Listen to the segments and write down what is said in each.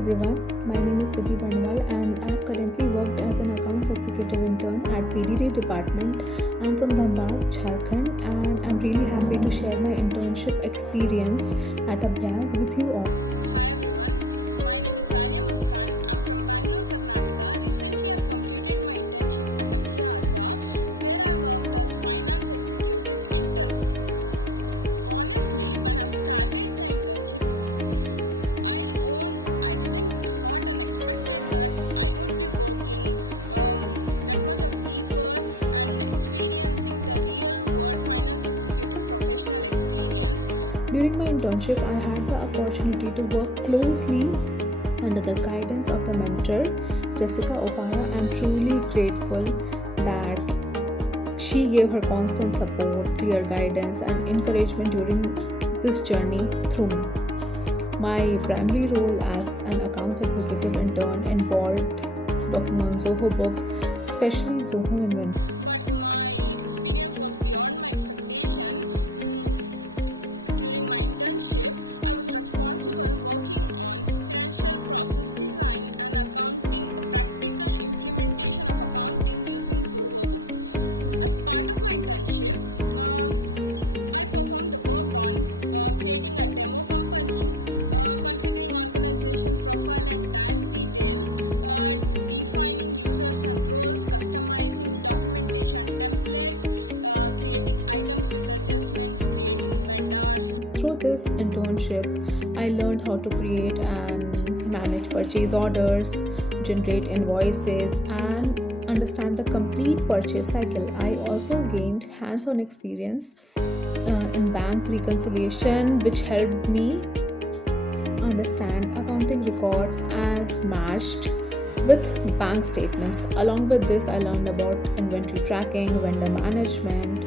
everyone, my name is Vidhi Bandwal and I have currently worked as an accounts executive intern at PDD department. I'm from Dhanbad, Jharkhand, and I'm really happy to share my internship experience at Abhyaz with you all. During my internship, I had the opportunity to work closely under the guidance of the mentor, Jessica Opara. I'm truly grateful that she gave her constant support, clear guidance, and encouragement during this journey through me. My primary role as an accounts executive intern involved working on Zoho Books, especially Zoho Inventory. Through this internship, I learned how to create and manage purchase orders, generate invoices, and understand the complete purchase cycle. I also gained hands-on experience in bank reconciliation, which helped me understand accounting records and matched with bank statements. Along with this, I learned about inventory tracking, vendor management,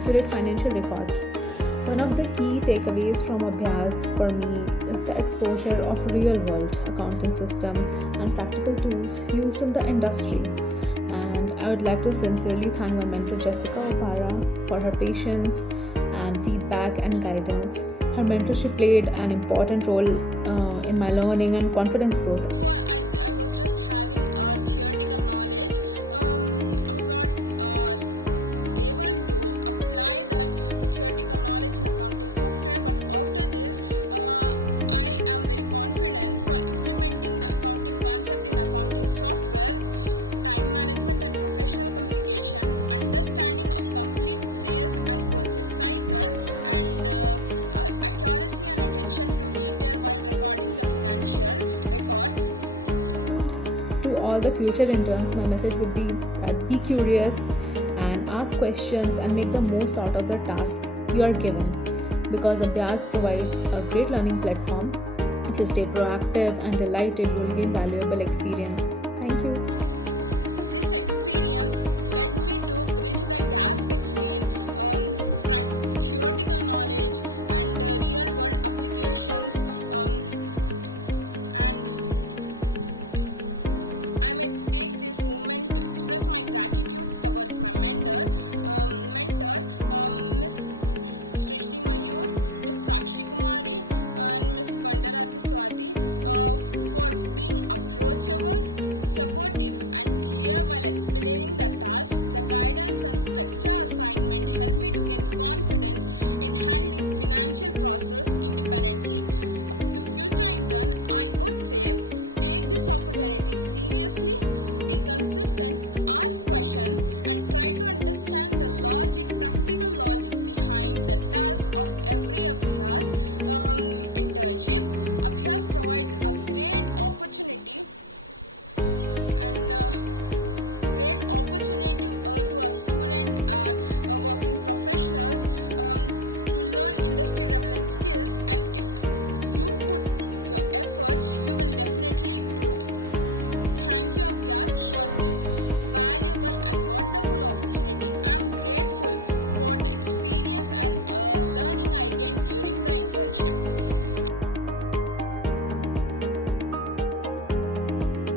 accurate financial records. One of the key takeaways from Abhyaz for me is the exposure of real-world accounting system and practical tools used in the industry. And I would like to sincerely thank my mentor Jessica Opara for her patience and feedback and guidance. Her mentorship played an important role in my learning and confidence growth. To all the future interns, my message would be that be curious and ask questions and make the most out of the task you are given, because Abhyaz provides a great learning platform. If you stay proactive and delighted, you will gain valuable experience.